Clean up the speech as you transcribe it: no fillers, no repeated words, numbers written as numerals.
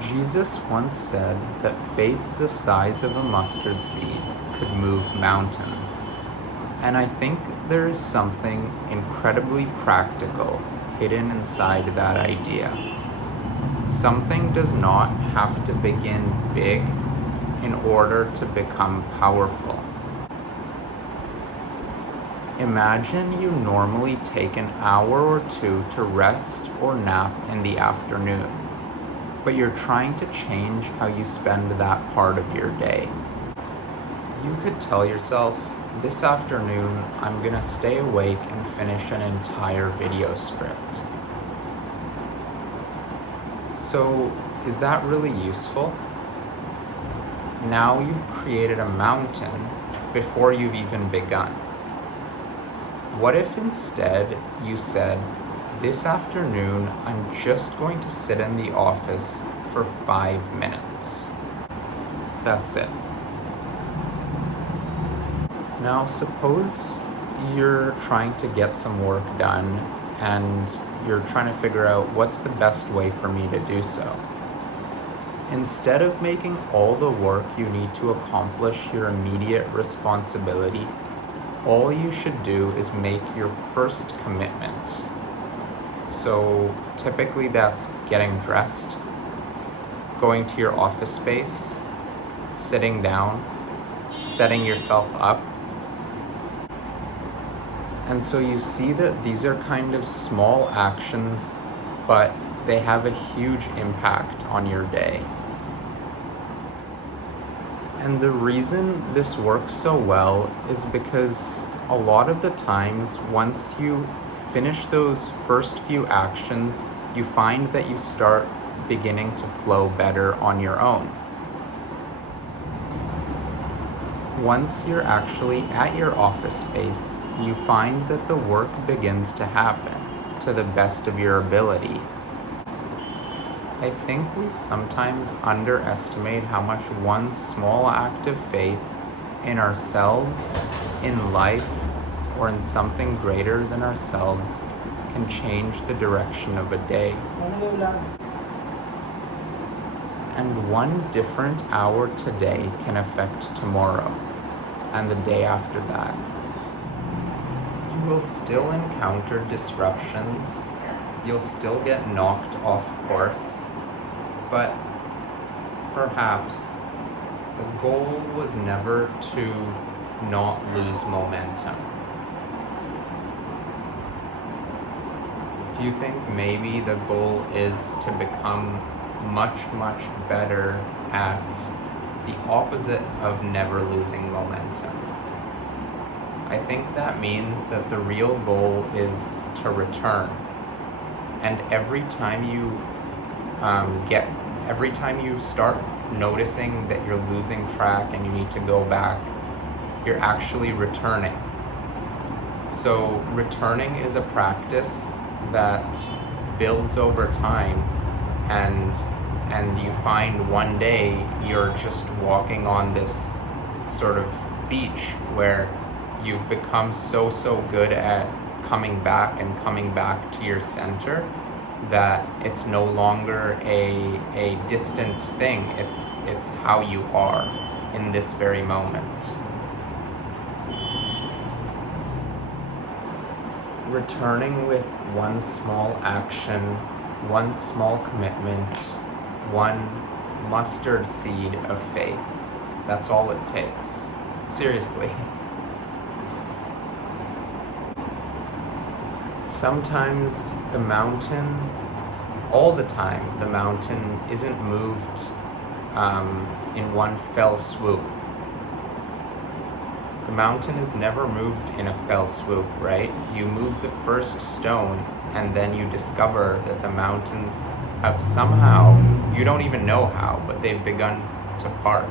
Jesus once said that faith the size of a mustard seed could move mountains. And I think there is something incredibly practical hidden inside that idea. Something does not have to begin big in order to become powerful. Imagine you normally take an hour or two to rest or nap in the afternoon, but you're trying to change how you spend that part of your day. You could tell yourself, this afternoon I'm gonna stay awake and finish an entire video script. So, is that really useful? Now you've created a mountain before you've even begun. What if instead you said, this afternoon I'm just going to sit in the office for 5 minutes. That's it. Now suppose you're trying to get some work done and you're trying to figure out what's the best way for me to do so. Instead of making all the work you need to accomplish your immediate responsibility, all you should do is make your first commitment. So typically that's getting dressed, going to your office space, sitting down, setting yourself up. And so you see that these are kind of small actions, but they have a huge impact on your day. And the reason this works so well is because a lot of the times, once you finish those first few actions, you find that you start beginning to flow better on your own. Once you're actually at your office space, you find that the work begins to happen to the best of your ability. I think we sometimes underestimate how much one small act of faith in ourselves, in life, or in something greater than ourselves can change the direction of a day. And one different hour today can affect tomorrow, and the day after that. You will still encounter disruptions, you'll still get knocked off course, but perhaps the goal was never to not lose momentum. Do you think maybe the goal is to become much, much better at the opposite of never losing momentum? I think that means that the real goal is to return. And every time you start noticing that you're losing track and you need to go back, you're actually returning. So returning is a practice that builds over time, and you find one day you're just walking on this sort of beach where you've become so good at coming back to your center that it's no longer a distant thing. It's how you are in this very moment. Returning with one small action, one small commitment, one mustard seed of faith. That's all it takes. Seriously. Sometimes the mountain, all the time, the mountain isn't moved in one fell swoop. The mountain is never moved in a fell swoop, right? You move the first stone and then you discover that the mountains have somehow, you don't even know how, but they've begun to part.